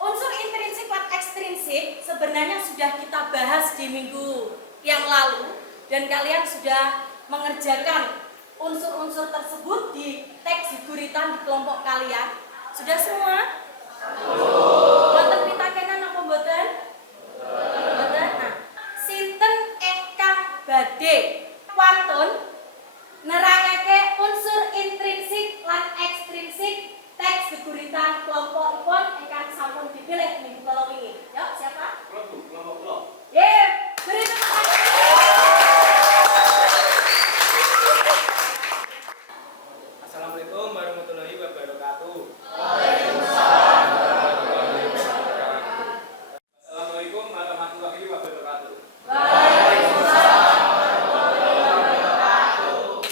Unsur intrinsik dan ekstrinsik sebenarnya sudah kita bahas di minggu yang lalu dan kalian sudah mengerjakan unsur-unsur tersebut di teks guritan di kelompok kalian. Sudah semua? Boten pitakenan apa boten? Boten. Nah, sinten ingkang badhe wantun nerangake unsur intrinsik lan ekstrinsik teks geguritan kelompokipun ingkang sampun dipilih minggu kala wingi. Yuk, siapa? Kelompok kula. Ye, beri tepuk tangan. Assalamualaikum warahmatullahi wabarakatuh. Waalaikumsalam. Assalamualaikum warahmatullahi wabarakatuh. Waalaikumsalam warahmatullahi wabarakatuh.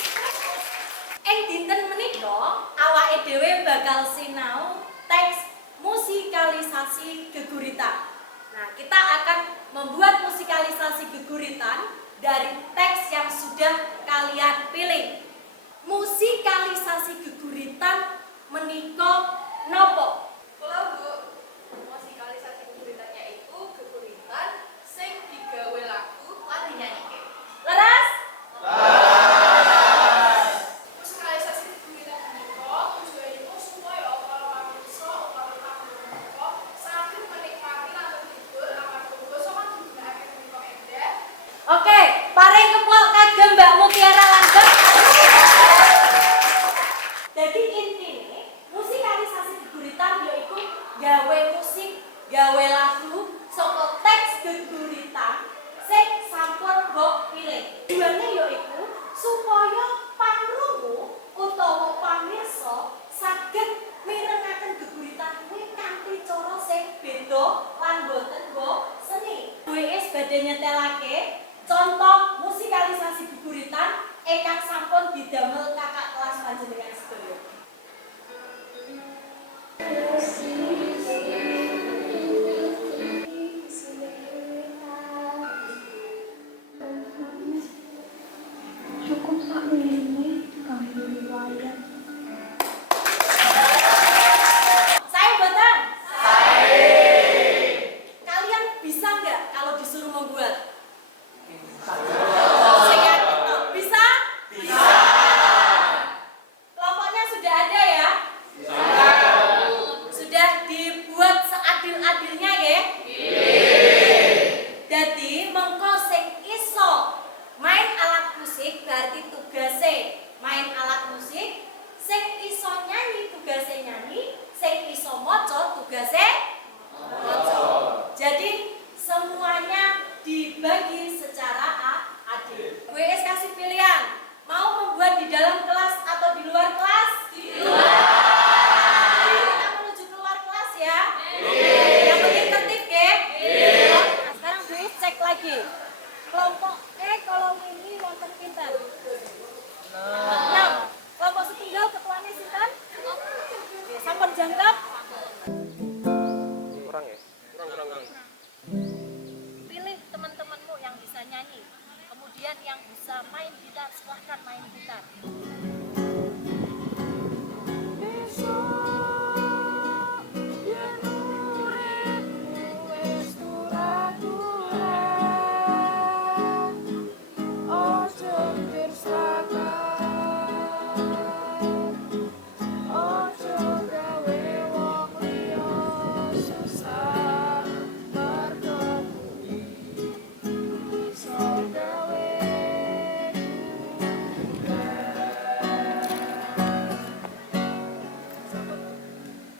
Ing dinten menika awake dhewe bakal sinau teks musikalisasi geguritan. Nah, kita akan membuat musikalisasi geguritan dari teks yang sudah kalian pilih. Musikalisasi geguritan menika nopo? Kula Bu, musikalisasi geguritannya itu geguritan sing digawe lagu lan dinyanyike. Leres? Musikalisasi geguritan menika tujuanipun supaya para pamirsa utawi tamu menika saged menikmati lan terhibur amarga basa kang digunakake menika endah. Oke, paring keplok kagem Mbak Mutiara lan Mbak. Jadi intine musikalisasi geguritan yaiku gawe musik, gawe lagu saka teks geguritan sing sampun mbok pilih. Tujuane yaiku supaya pangrungu utawa pamirsa saged mirengaken geguritan kuwi kanthi cara sing beda lan boten seni. WS badhe nyetelake contoh musikalisasi geguritan ingkang sampun didamel kakak kelas panjenengan sedaya. Cukup sak ini kanggo riwayat. Saya boten? Kalian bisa nggak kalau disuruh membuat? Bisa? Kelompoknya sudah ada ya? Sudah dibuat seadil-adilnya ya? Jadi mengko sing iso main alat musik berarti tugasnya main alat musik, sing iso nyanyi tugasnya nyanyi, sing iso maca tugasnya maca. Jadi semuanya dibagi secara adil. WS kasih pilihan, mau membuat di dalam kelas atau di luar kelas? Di luar. Kita menuju keluar kelas ya. Yang penting tertib ya. Nah, sekarang WS cek lagi. Kelompok kalau ini wonten pinten? 6. Kelompok setunggal ketuanya sinten? Sampun jangkep? Kurang ya? Kurang. Pilih teman-temanmu yang bisa nyanyi. Kemudian yang bisa main gitar, silahkan main gitar.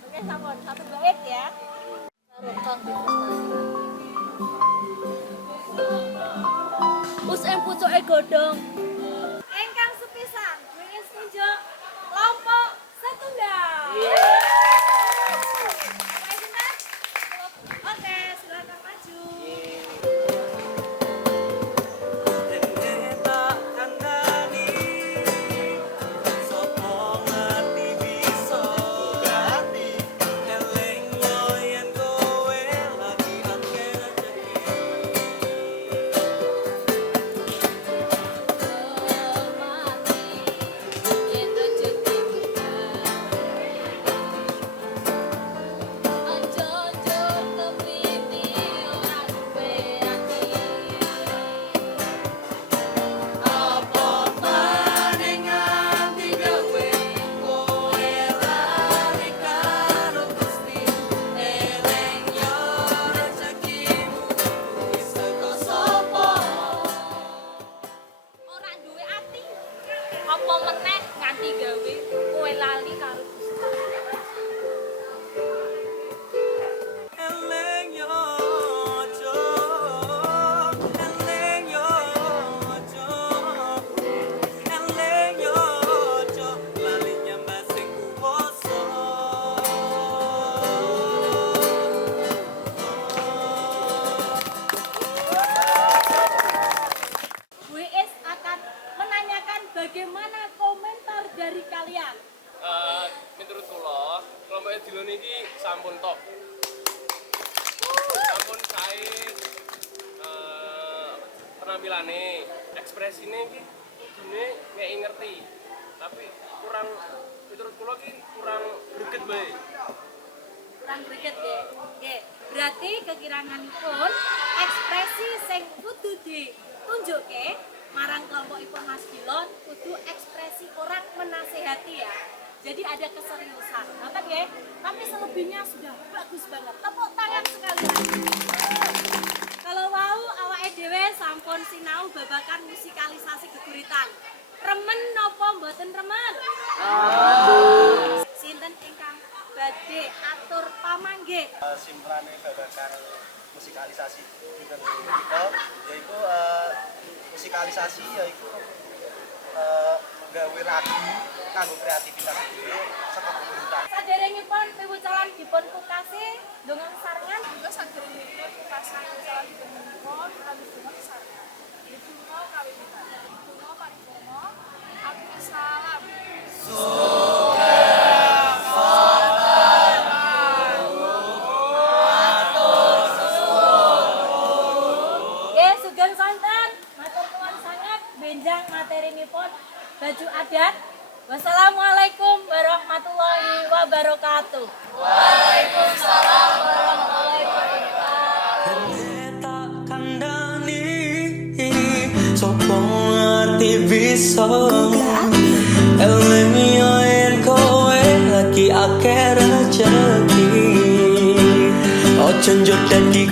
Oke, sampun. Satu bait ya. Us pucuke godhong. Engkang sepisan, wis tunjuk kelompok setunggal. Oke, silakan maju. penampilane, ekspresine iki kudune ngeki ngerti. Tapi kurang menurut kula ki kurang greget bae. Kurang greget nggih. Nggih. Berarti kekiranganipun ekspresi sing kudu ditunjukke marang kelompokipun Mas Bilon kudu ekspresi orang menasehati ya. Jadi ada keseriusan. Ngoten nggih? Tapi selebihnya sudah bagus banget. Tepuk tangan sekali lagi. Kalau wau awake dhewe sampun sinau babakan musikalisasi geguritan. Remen napa mboten remen? Sinten ingkang badhe atur pamanggih? Simprane babakan musikalisasi dinten menika yaiku musikalisasi yaiku gawe lagu kanggo kreativitas dhewe saka geguritan. Saderengipun piwucalan dipun pungkasi ndonga sesarengan Juga saderengipun pungkasan jalan dipunmenika kami donga sesarengan. Donga kawiwitan. Donga paripurna. Atur salam. nggih sugeng sonten matur nuwun sanget benjang materinipun baju adat. Wassalamualaikum warahmatullahi wabarakatuh. Waalaikumsalam warahmatullahi wabarakatuh. Tak kandani sopo ngerti bisa eling yo yen kowe lagi akeh rezeki ojo njot dadi